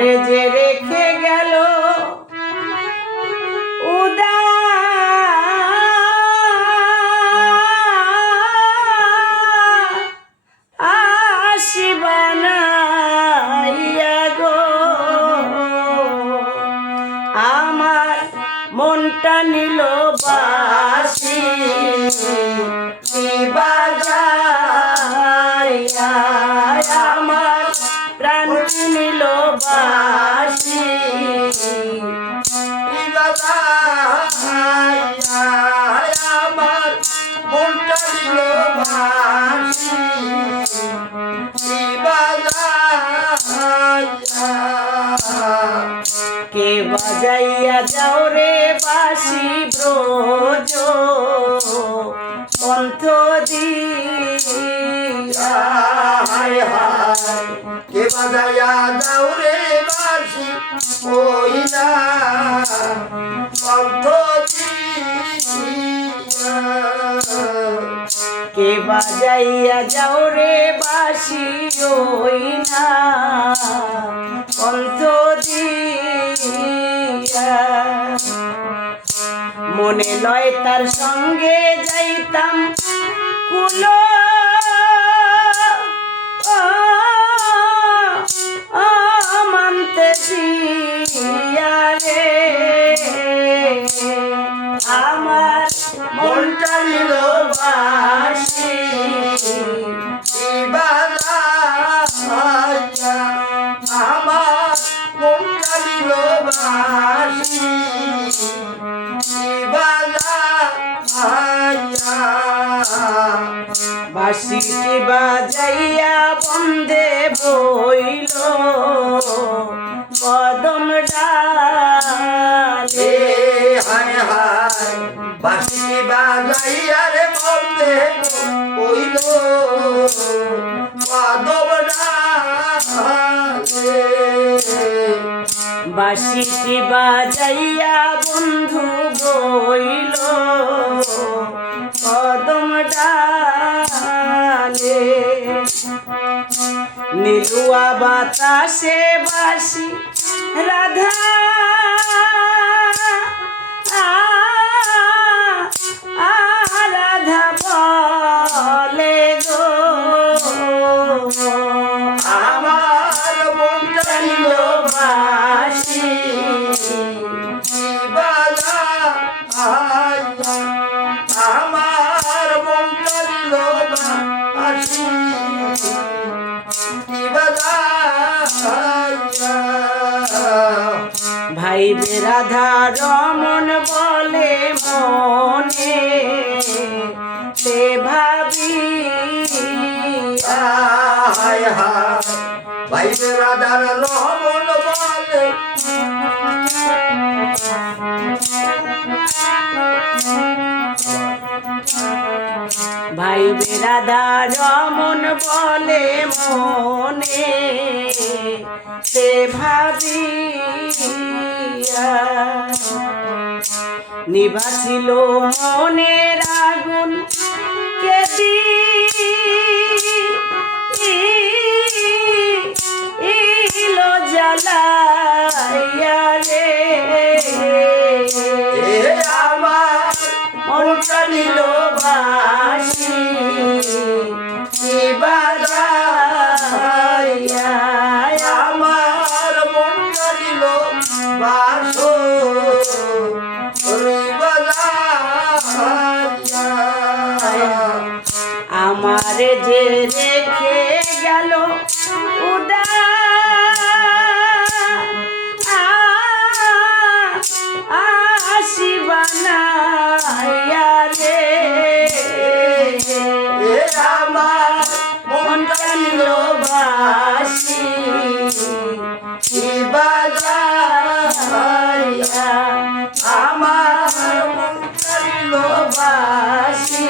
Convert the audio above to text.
আমারে যে রেখে গেল উদাস বানাইয়া গো, আমার মনটা নিল বাসি বাজাইয়া, আমার প্রাণ নিল বাসি বাজাইয়া, আমার মনটা নিল বাসি বাজাইয়া। কে বাজাইয়া যাও রে বাসি ব্রজ পন্থ দিয়া, হায় হায় কে বাজাইয়া যাও রে বাসি ওই না পন্থ দিয়া। কে বাজাইয়া যাও রে বাসি ওই না পন্থ দিয়া, মনে লয় তার সঙ্গে যাইতাম কুল মানতে দিয়া রে, আমার মনটা নিল বাসি বাজাইয়া, আমার মনটা নিল বাসি বাজাইয়া। বাঁশিটি বাজাইয়া বন্দে বইল কদম ডালে, হায় হায় বাঁশি বাজাইয়া রে বন্দে বইল কদম ডালে। বাঁশিটি বাজাইয়া বন্ধু বইল কদম ডালে, নীলুয়া বাতাসে বাসি রাধা রাধা বলে গো, আমার মনটা নিল বাসি বাজাইয়া, আমার মনটা নিল বাসি বাজাইয়া। ভাই রাধা রমন বলে মনে তে ভাবি, হায় হায় ভাই রাধার রমন বলে ভাই রাধা রমন বলে মনে তে ভাবিয়া, নিবাছিল মনের আগুন কে দিল জ্বালাইয়া রে, আমার মনটা নিল বাসি বাজাইয়া, আমার মনটা নিল বাসো বাজাইয়া। আমারে যে রেখে গেল উদাস বানাইয়া রে, আমার মনটা নিল বাসি বাজাইয়া, আমার মনটা নিল বাসি